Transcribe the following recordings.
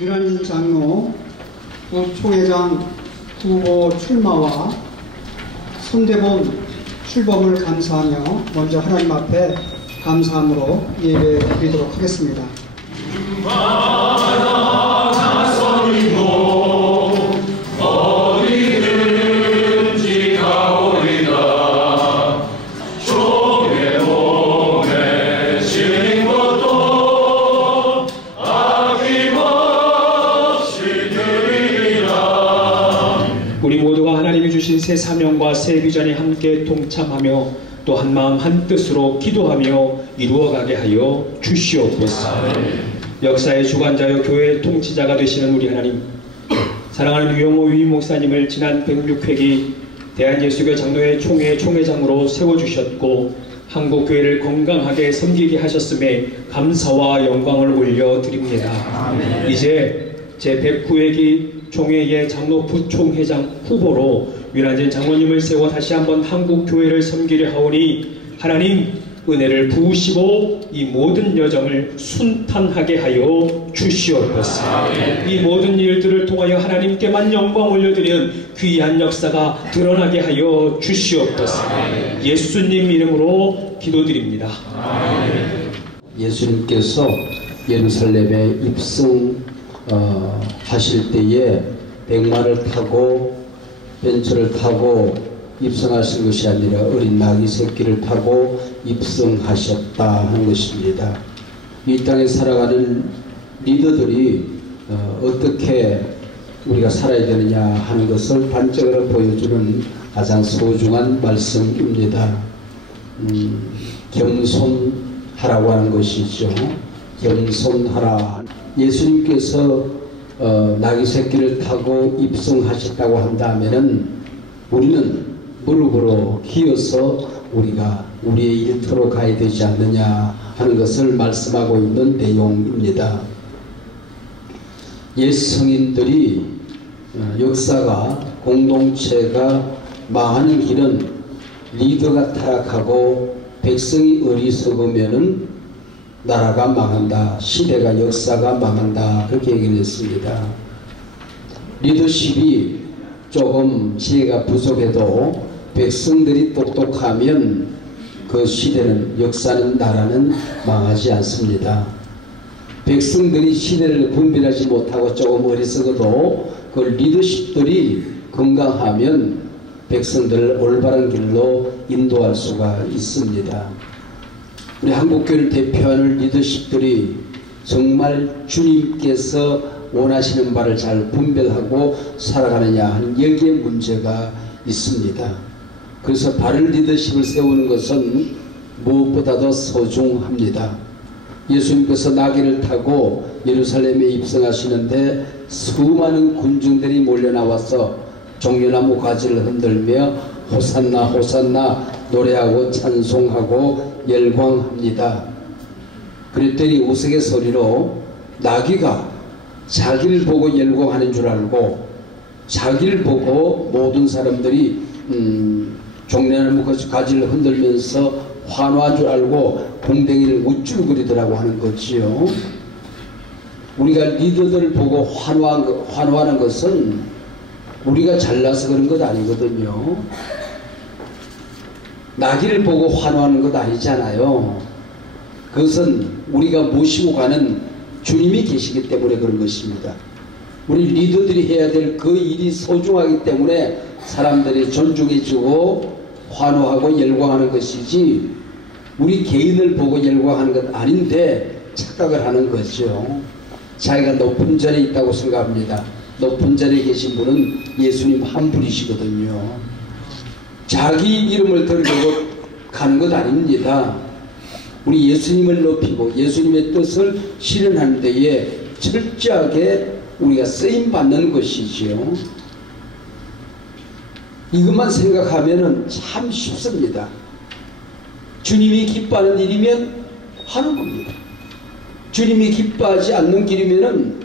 유난인 장로 총회장 후보 출마와 손대본 출범을 감사하며 먼저 하나님 앞에 감사함으로 예배 드리도록 하겠습니다. 어디든지 가오리다. 종의 몸에 실린 것도 아낌없이 드리리라. 우리 모두가 하나님이 주신 새 사명과 새 비전에 함께 동참하며 또 한마음 한뜻으로 기도하며 이루어가게 하여 주시옵소서. 역사의 주관자여 교회의 통치자가 되시는 우리 하나님, 사랑하는 유영호 위임 목사님을 지난 106회기 대한예수교 장로회 총회 총회장으로 세워주셨고 한국교회를 건강하게 섬기게 하셨음에 감사와 영광을 올려드립니다. 이제 제109회기 총회의 장로 부총회장 후보로 윤한진 장로님을 세워 다시 한번 한국교회를 섬기려 하오니 하나님 은혜를 부으시고 이 모든 여정을 순탄하게 하여 주시옵소서. 이 모든 일들을 통하여 하나님께만 영광 올려드리는 귀한 역사가 드러나게 하여 주시옵소서. 예수님 이름으로 기도드립니다. 예수님께서 예루살렘에 입성하실 때에 백마를 타고 벤처를 타고 입성하신 것이 아니라 어린 나귀 새끼를 타고 입성하셨다 하는 것입니다. 이 땅에 살아가는 리더들이 어떻게 우리가 살아야 되느냐 하는 것을 반적으로 보여주는 가장 소중한 말씀입니다. 겸손하라고 하는 것이죠. 겸손하라. 예수님께서 나귀 새끼를 타고 입성하셨다고 한다면은 우리는 무릎으로 기어서 우리가 우리의 일터로 가야 되지 않느냐 하는 것을 말씀하고 있는 내용입니다. 옛 성인들이 역사가 공동체가 망하는 길은 리더가 타락하고 백성이 어리석으면은 나라가 망한다, 시대가 역사가 망한다, 그렇게 얘기를 했습니다. 리더십이 조금 지혜가 부족해도 백성들이 똑똑하면 그 시대는, 역사는, 나라는 망하지 않습니다. 백성들이 시대를 분별하지 못하고 조금 어리석어도 그 리더십들이 건강하면 백성들을 올바른 길로 인도할 수가 있습니다. 우리 한국교회를 대표하는 리더십들이 정말 주님께서 원하시는 바를 잘 분별하고 살아가느냐 하는 여기에 문제가 있습니다. 그래서 바른 리더십을 세우는 것은 무엇보다도 소중합니다. 예수님께서 나귀를 타고 예루살렘에 입성하시는데 수많은 군중들이 몰려나와서 종려나무 가지를 흔들며 호산나 호산나 노래하고 찬송하고 열광합니다. 그랬더니 우스갯소리로 나귀가 자기를 보고 열광하는 줄 알고 자기를 보고 모든 사람들이 종려나무 가지를 흔들면서 환호한 줄 알고 궁뎅이를 우쭐거리더라고 하는 거지요. 우리가 리더들을 보고 환호하는 것은 우리가 잘나서 그런 것 아니거든요. 나귀를 보고 환호하는 것 아니잖아요. 그것은 우리가 모시고 가는 주님이 계시기 때문에 그런 것입니다. 우리 리더들이 해야 될 그 일이 소중하기 때문에 사람들이 존중해주고 환호하고 열광하는 것이지 우리 개인을 보고 열광하는 것 아닌데 착각을 하는 거죠. 자기가 높은 자리에 있다고 생각합니다. 높은 자리에 계신 분은 예수님 한 분이시거든요. 자기 이름을 들고 가는 것 아닙니다. 우리 예수님을 높이고 예수님의 뜻을 실현하는 데에 철저하게 우리가 쓰임받는 것이지요. 이것만 생각하면 참 쉽습니다. 주님이 기뻐하는 일이면 하는 겁니다. 주님이 기뻐하지 않는 길이면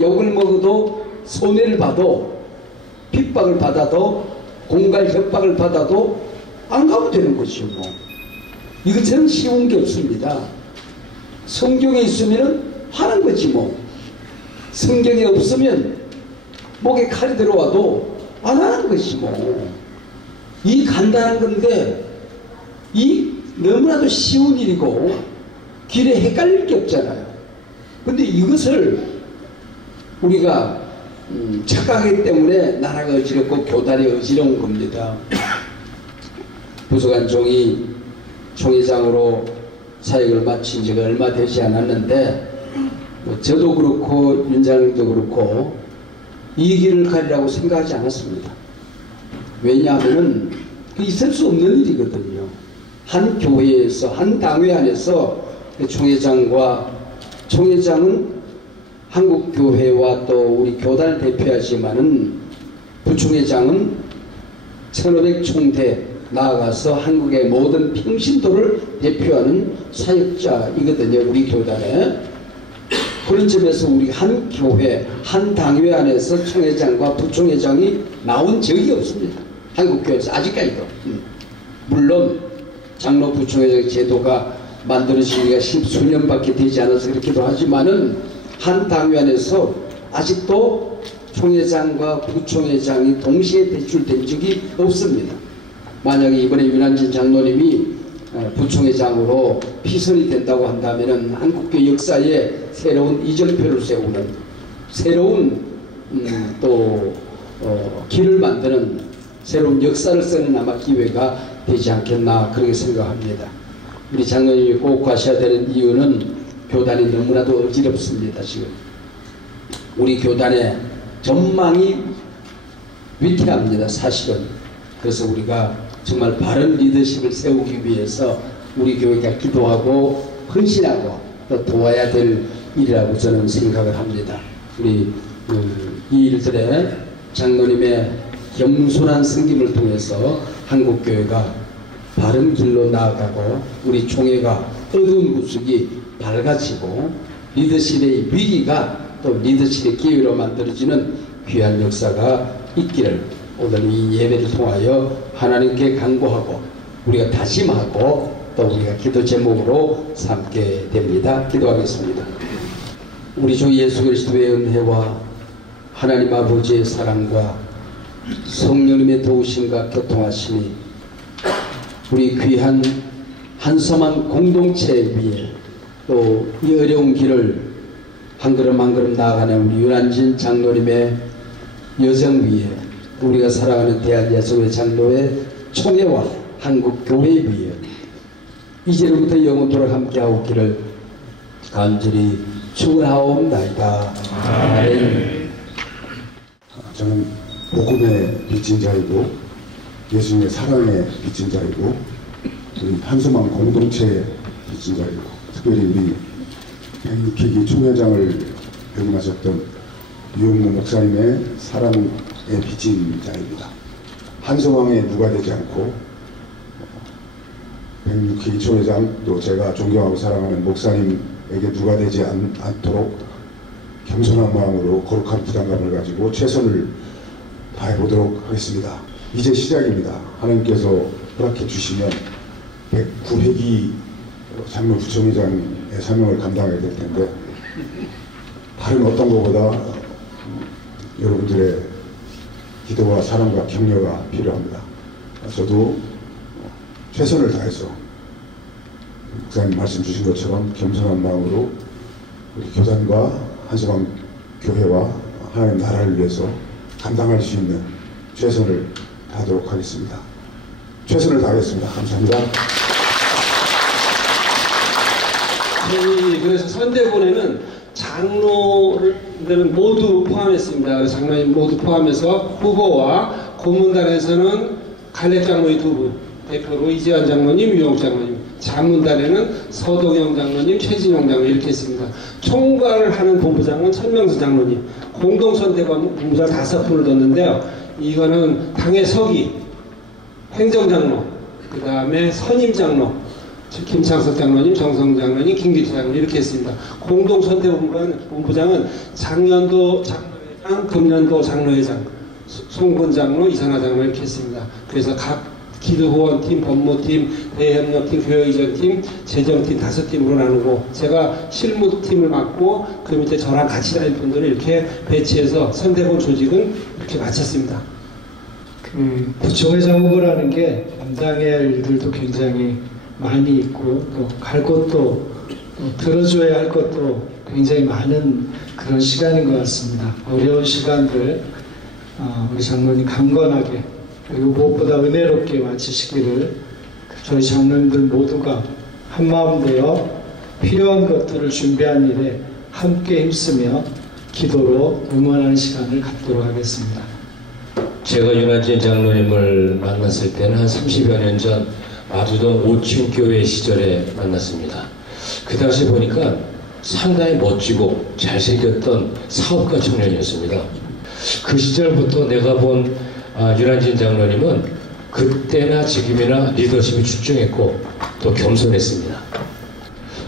욕을 먹어도 손해를 봐도 핍박을 받아도 공갈 협박을 받아도 안 가면 되는 것이요. 이것처럼 쉬운 게 없습니다. 성경에 있으면 하는 거지 뭐. 성경에 없으면 목에 칼이 들어와도 안 하는 것이 뭐. 이 간단한 건데 이 너무나도 쉬운 일이고 길에 헷갈릴 게 없잖아요. 근데 이것을 우리가 착각하기 때문에 나라가 어지럽고 교단이 어지러운 겁니다. 부석한 종이 총회장으로 사역을 마친 지가 얼마 되지 않았는데 저도 그렇고 윤장님도 그렇고 이 길을 가리라고 생각하지 않았습니다. 왜냐하면 있을 수 없는 일이거든요. 한 교회에서 한 당회 안에서 총회장은 한국교회와 또 우리 교단을 대표하지만은 부총회장은 1500총대 나아가서 한국의 모든 평신도를 대표하는 사역자이거든요. 우리 교단에. 그런 점에서 우리 한 교회, 한 당회 안에서 총회장과 부총회장이 나온 적이 없습니다. 한국교회에서 아직까지도. 물론 장로 부총회장 제도가 만들어진 지가 10수년밖에 되지 않아서 그렇기도 하지만은 한 당회 안에서 아직도 총회장과 부총회장이 동시에 배출된 적이 없습니다. 만약에 이번에 윤한진 장로님이 부총회장으로 피선이 된다고 한다면은 한국교회 역사에 새로운 이정표를 세우는 새로운 길을 만드는 새로운 역사를 쓰는 아마 기회가 되지 않겠나 그렇게 생각합니다. 우리 장로님이 꼭 가셔야 되는 이유는 교단이 너무나도 어지럽습니다. 지금 우리 교단의 전망이 위태합니다. 사실은. 그래서 우리가 정말 바른 리더십을 세우기 위해서 우리 교회가 기도하고 헌신하고 또 도와야 될 일이라고 저는 생각을 합니다. 우리 이 일들에 장로님의 겸손한 섬김을 통해서 한국교회가 바른 길로 나아가고 우리 총회가 어두운 구석이 밝아지고 리더십의 위기가 또 리더십의 기회로 만들어지는 귀한 역사가 있기를 오늘 이 예배를 통하여 하나님께 간구하고 우리가 다짐하고 또 우리가 기도 제목으로 삼게 됩니다. 기도하겠습니다. 우리 주 예수 그리스도의 은혜와 하나님 아버지의 사랑과 성령님의 도우심과 교통하심이 우리 귀한 한섬한 공동체 위에 또 이 어려운 길을 한 걸음 한 걸음 나아가는 우리 윤한진 장로님의 여정 위에 우리가 살아가는 대한예수회 장로의 총회와 한국교회 위에 이제로부터 영원토록 함께하옵기를 간절히 축원하옵나이다. 아멘. 저는 복음의 빚진 자이고 예수님의 사랑의 빚진 자이고 우리 한소망 공동체의 빚진 자이고 특별히 우리 백육회기 총회장을 역임하셨던 유영무 목사님의 사랑의 빚진 자입니다. 한소망에 누가 되지 않고 백육회기 총회장 또 제가 존경하고 사랑하는 목사님에게 누가 되지 않도록 겸손한 마음으로 거룩한 부담감을 가지고 최선을 다해보도록 하겠습니다. 이제 시작입니다. 하나님께서 허락해 주시면 109회기 장로 부총회장의 사명을 감당하게 될 텐데 다른 어떤 것보다 여러분들의 기도와 사랑과 격려가 필요합니다. 저도 최선을 다해서 목사님 말씀 주신 것처럼 겸손한 마음으로 우리 교단과 한소망 교회와 하나님 나라를 위해서 감당할 수 있는 최선을 다하도록 하겠습니다. 최선을 다하겠습니다. 감사합니다. 저희 그래서 선대본에는 장로들은 모두 포함했습니다. 장로님 모두 포함해서 후보와 고문단에서는 갈렙 장로의 2분, 대표로 이재환 장로님, 유영 장로님, 자문단에는 서동영 장로님, 최진용 장로님 이렇게 했습니다. 총괄을 하는 본부장은 천명수 장로님, 공동선대본 본부장 5분을 뒀는데요. 이거는 당의 서기, 행정장로, 그 다음에 선임장로, 김창석 장로님, 정성 장로님, 김기태 장로님 이렇게 했습니다. 공동선대본부장은 작년도 장로회장, 금년도 장로회장, 송근 장로, 이선화 장로 이렇게 했습니다. 그래서 각 기도후원팀, 법무팀, 대협력팀, 교회의전팀, 재정팀 5팀으로 나누고 제가 실무팀을 맡고 그 밑에 저랑 같이 다닐 분들을 이렇게 배치해서 선대본 조직은 이렇게 마쳤습니다. 그 부총회장 후보라는 게 담당해야 할 일들도 굉장히 많이 있고 또 갈 곳도 또 들어줘야 할 것도 굉장히 많은 그런 시간인 것 같습니다. 어려운 시간들 우리 장로님 강건하게 그리고 무엇보다 은혜롭게 마치시기를 저희 장로님들 모두가 한마음 되어 필요한 것들을 준비한 일에 함께 힘쓰며 기도로 응원하는 시간을 갖도록 하겠습니다. 제가 윤한진 장로님을 만났을 때는 한 30여 년 전 마두동 5층 교회 시절에 만났습니다. 그 당시 보니까 상당히 멋지고 잘생겼던 사업가 청년이었습니다. 그 시절부터 내가 본 윤한진 장로님은 그때나 지금이나 리더십이 출중했고 또 겸손했습니다.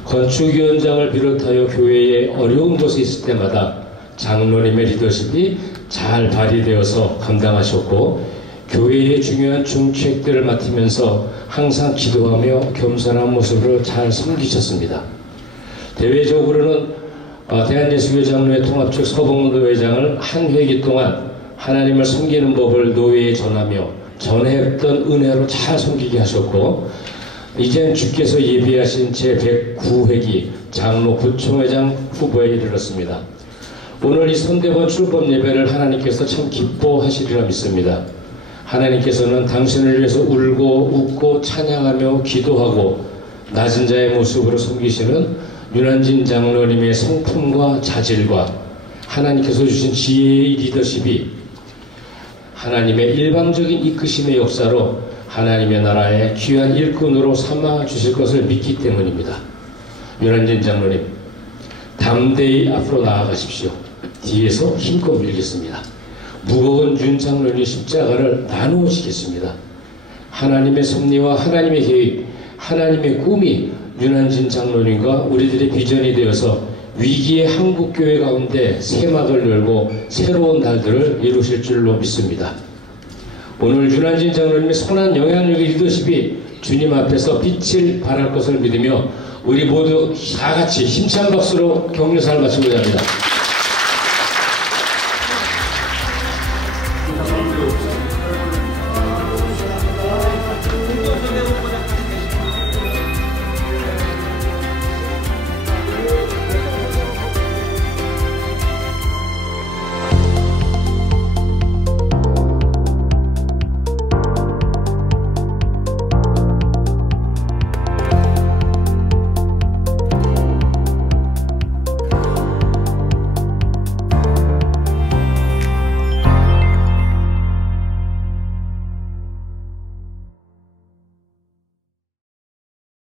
건축위원장을 비롯하여 교회의 어려운 곳에 있을 때마다 장로님의 리더십이 잘 발휘되어서 감당하셨고 교회의 중요한 중책들을 맡으면서 항상 기도하며 겸손한 모습으로 잘 섬기셨습니다. 대외적으로는 대한예수교 장로회 통합측 서봉도 회장을 한 회기 동안 하나님을 섬기는 법을 노회에 전하며 전했던 은혜로 잘 섬기게 하셨고 이젠 주께서 예비하신 제109회기 장로 부총회장 후보에 이르렀습니다. 오늘 이 선대본 출범 예배를 하나님께서 참 기뻐하시리라 믿습니다. 하나님께서는 당신을 위해서 울고 웃고 찬양하며 기도하고 낮은 자의 모습으로 섬기시는 윤한진 장로님의 성품과 자질과 하나님께서 주신 지혜의 리더십이 하나님의 일방적인 이끄심의 역사로 하나님의 나라의 귀한 일꾼으로 삼아 주실 것을 믿기 때문입니다. 윤한진 장로님, 담대히 앞으로 나아가십시오. 뒤에서 힘껏 밀겠습니다. 무거운 윤 장로님 십자가를 나누어 지겠습니다. 하나님의 섭리와 하나님의 계획, 하나님의 꿈이 윤한진 장로님과 우리들의 비전이 되어서 위기의 한국교회 가운데 새막을 열고 새로운 달들을 이루실 줄로 믿습니다. 오늘 윤한진 장로님의 선한 영향력의 리더십이 주님 앞에서 빛을 발할 것을 믿으며 우리 모두 다같이 힘찬 박수로 격려사를 마치고자 합니다.